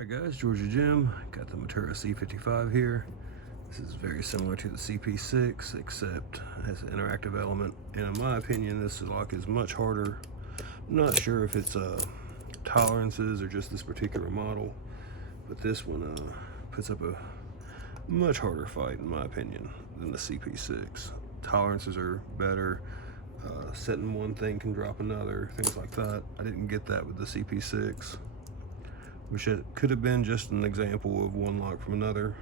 Alright guys, Georgia Jim, got the Mottura C55 here. This is very similar to the CP6 except it has an interactive element, and in my opinion this lock is much harder. I'm not sure if it's tolerances or just this particular model, but this one puts up a much harder fight in my opinion than the CP6. Tolerances are better, setting one thing can drop another, things like that. I didn't get that with the CP6. Which it could have been just an example of one lock from another.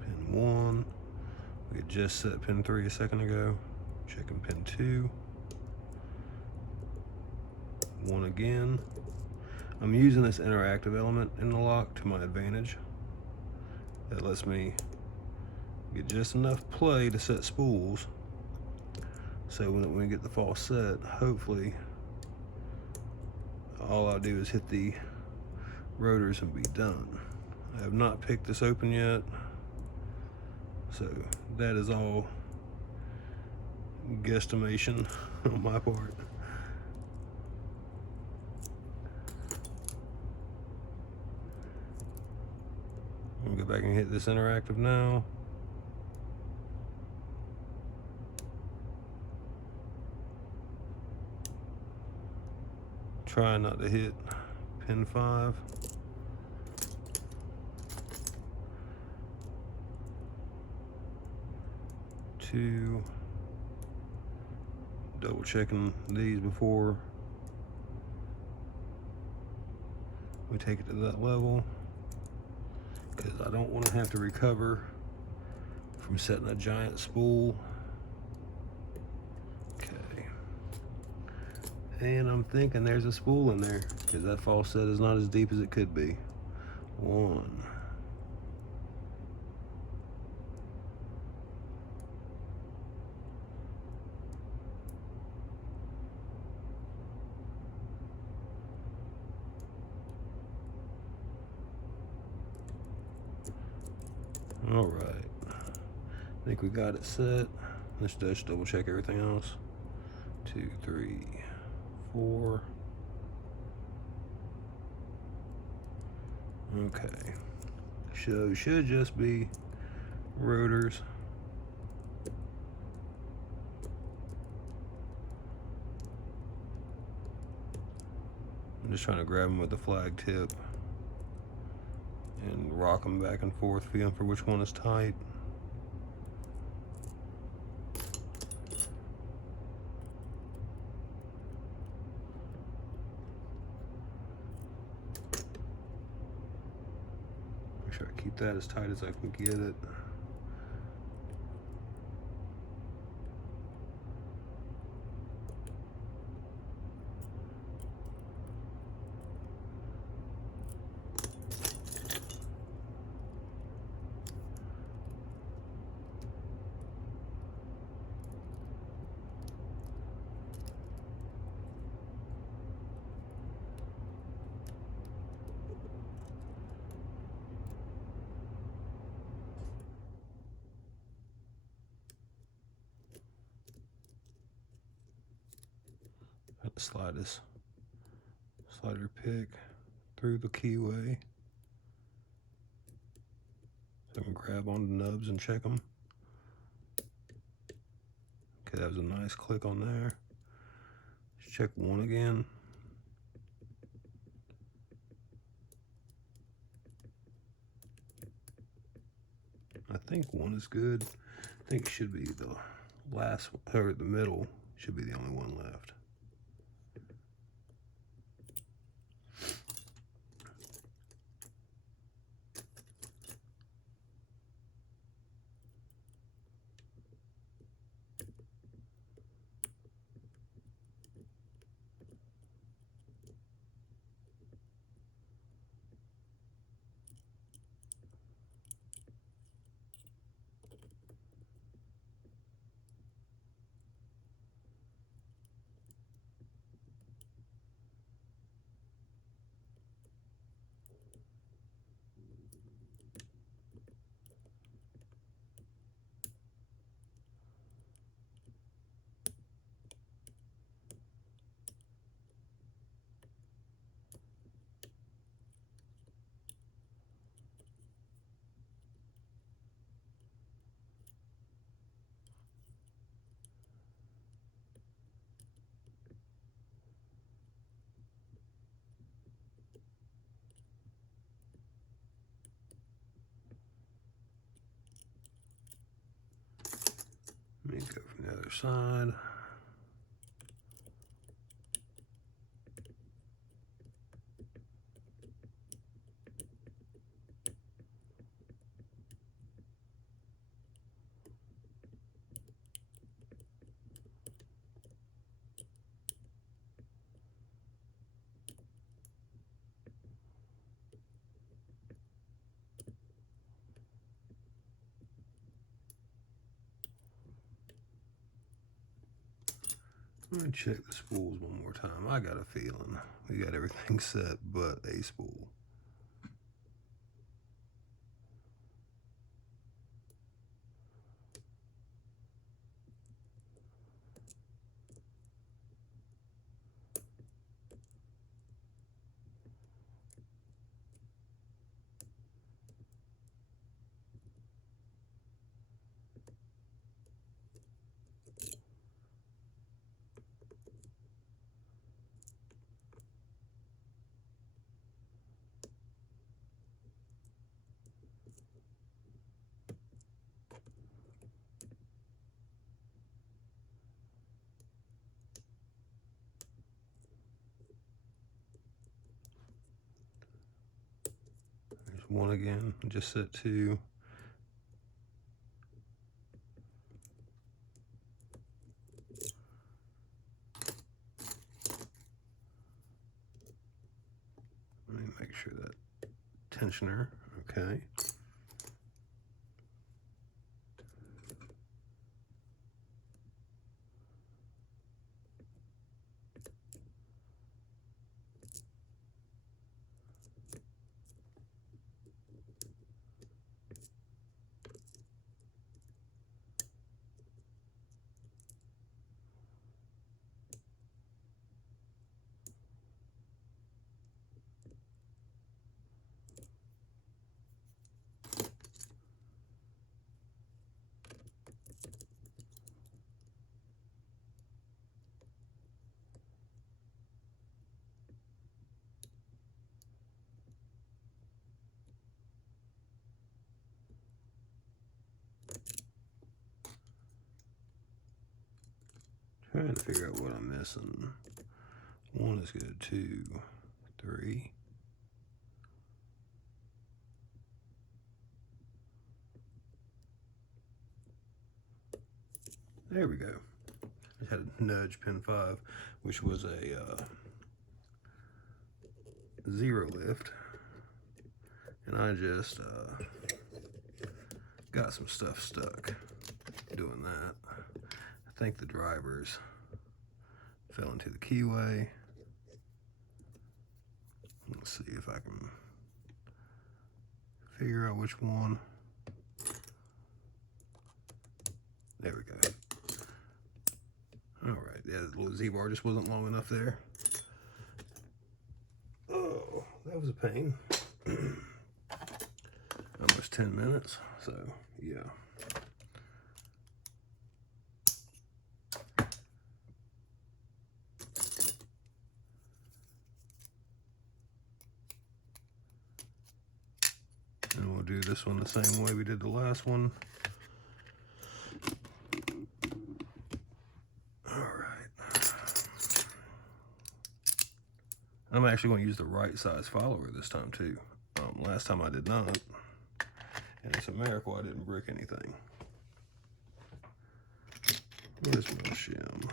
Pin 1. We had just set pin 3 a second ago. Checking pin 2. 1 again. I'm using this interactive element in the lock to my advantage. That lets me get just enough play to set spools, so when we get the false set, hopefully all I do is hit the rotors and be done. I have not picked this open yet, so that is all guesstimation on my part. I'm gonna go back and hit this interactive now. Try not to hit pin 5. Two. Double checking these before we take it to that level, because I don't want to have to recover from setting a giant spool. Okay. And I'm thinking there's a spool in there, because that false set is not as deep as it could be. 1. All right, I think we got it set. Let's just double check everything else. 2, 3, 4. Okay, so should just be rotors. I'm just trying to grab them with the flag tip and rock them back and forth, feeling for which one is tight. Make sure I keep that as tight as I can get it. Have to slide this slider pick through the keyway so I can grab on the nubs and check them. Okay, that was a nice click on there. Let's check 1 again. I think 1 is good. I think it should be the last, or the middle should be the only one left. Let me go from the other side. Let me check the spools one more time. I got a feeling we got everything set but a spool. There's one again, just set two. Let me make sure that tensioner, okay. Trying to figure out what I'm missing. One is good, 2, 3. There we go. I had a nudge pin 5, which was a 0 lift, and I just got some stuff stuck doing that. I think the drivers fell into the keyway. Let's see if I can figure out which one. There we go. All right, yeah, the little Z-bar just wasn't long enough there. Oh, that was a pain. Almost 10 minutes, so yeah. And we'll do this one the same way we did the last one. All right. I'm actually going to use the right size follower this time too. Last time I did not. And it's a miracle I didn't brick anything. Where's my shim?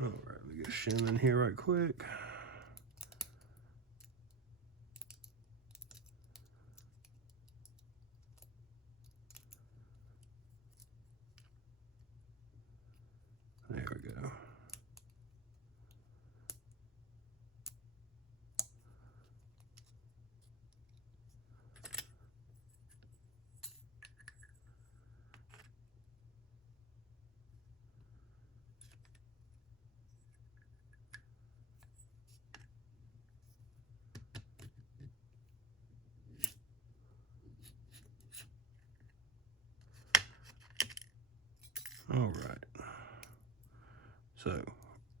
All right, let me get shim in here right quick. There we go. So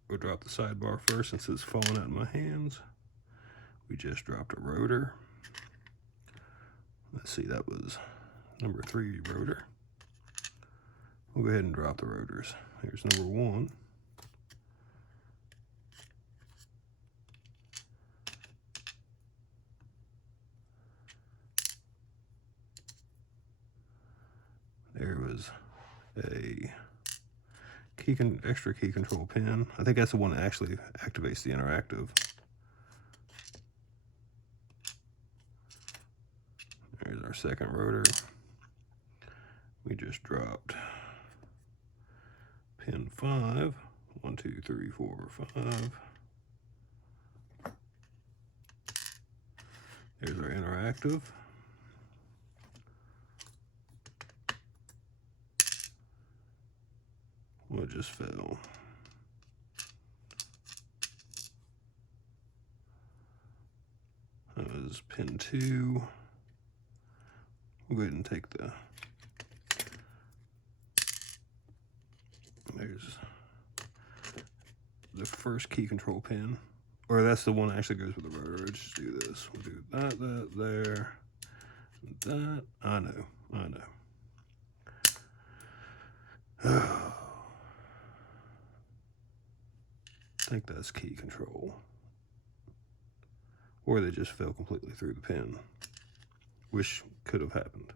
we'll drop the sidebar first since it's falling out of my hands. We just dropped a rotor. Let's see, that was number 3 rotor. We'll go ahead and drop the rotors. Here's number 1. There was a extra key control pin. I think that's the one that actually activates the interactive. There's our second rotor. We just dropped pin 5. 1, 2, 3, 4, 5. There's our interactive. Well, it just fell. That was pin 2. We'll go ahead and take there's the first key control pin. Or that's the one that actually goes with the rotor. Let's just do this. We'll do that, there, that. I know. I think that's key control. Or they just fell completely through the pin, which could have happened.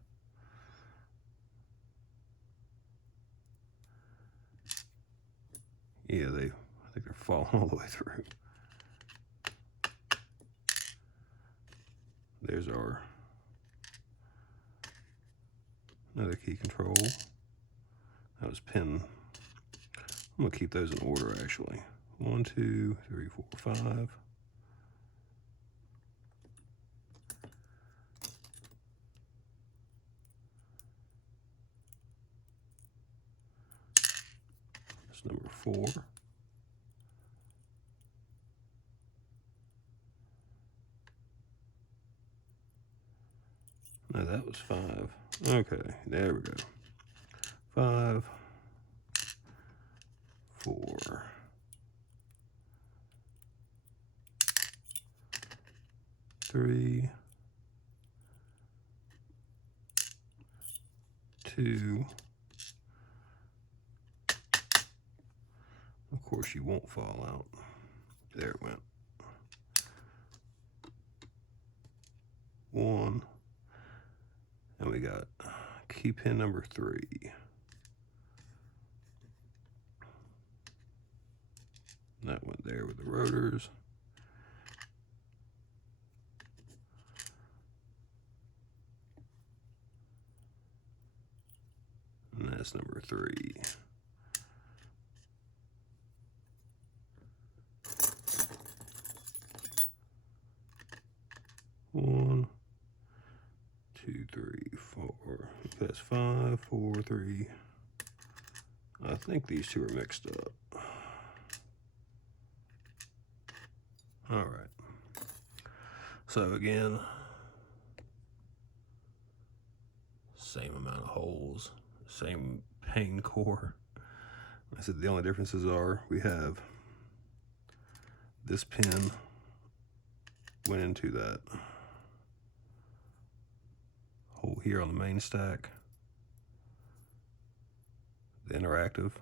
Yeah, I think they're falling all the way through. There's our another key control. That was pin. I'm gonna keep those in order actually. 1, 2, 3, 4, 5. That's number 4. No, that was 5. Okay, there we go. 5, 4, 3, 2. Of course, you won't fall out. There it went. 1. And we got key pin number 3. That went there with the rotors. And that's number 3. One, 2, 3, 4. That's 5, 4, 3. I think these two are mixed up. All right. So again, same amount of holes, same pain core. I said the only differences are we have this pin went into that hole here on the main stack, the interactive,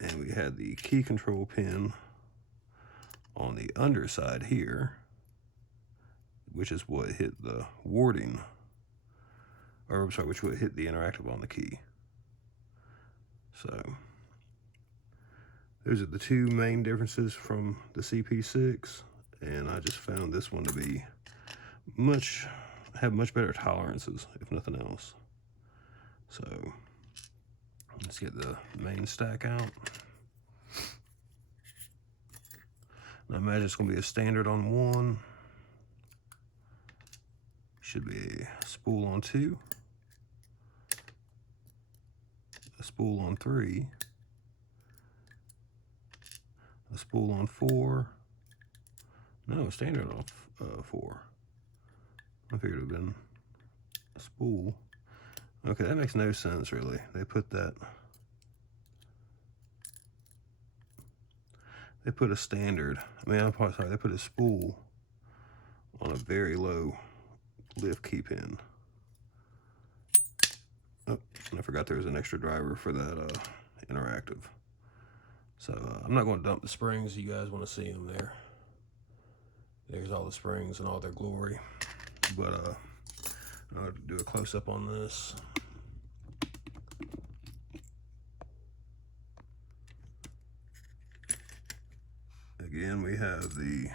and we had the key control pin on the underside here, which is what hit the warding, or I'm sorry, which would hit the interactive on the key. So those are the two main differences from the CP6, and I just found this one to be have much better tolerances, if nothing else. So let's get the main stack out. I imagine it's going to be a standard on 1. Should be a spool on 2, a spool on 3, a spool on 4. No, a standard on 4. I figured it would have been a spool. Okay, that makes no sense really. They put that they put a standard, I'm probably sorry, they put a spool on a very low lift key pin. Oh, and I forgot there was an extra driver for that interactive. So I'm not going to dump the springs. You guys want to see them there. There's all the springs in all their glory. But I'll do a close-up on this. Again, we have the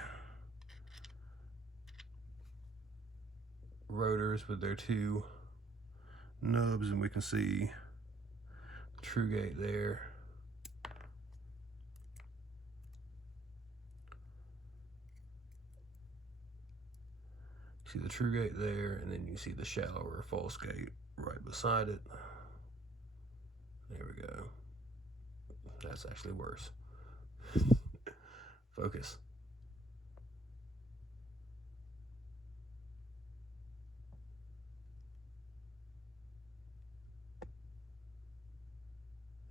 rotors with their two nubs, and we can see the true gate there. See the true gate there, and then you see the shallower false gate right beside it. There we go. That's actually worse. Focus.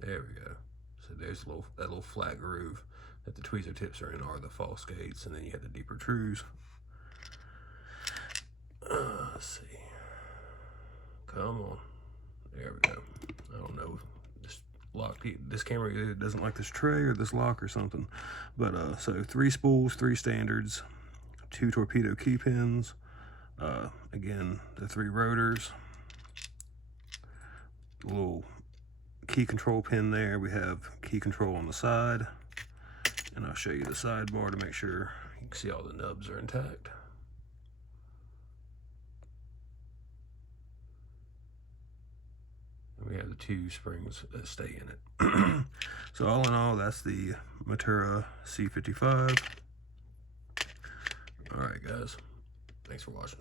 There we go. So there's that little flat groove that the tweezer tips are in are the false gates, and then you have the deeper trues. Let's see. Come on. There we go. I don't know. This camera doesn't like this tray or this lock or something. But so 3 spools, 3 standards, 2 torpedo key pins. Again, the 3 rotors. A little key control pin there. We have key control on the side. And I'll show you the sidebar to make sure you can see all the nubs are intact. We have the 2 springs that stay in it. So all in all, that's the Mottura C55. All right, guys. Thanks for watching.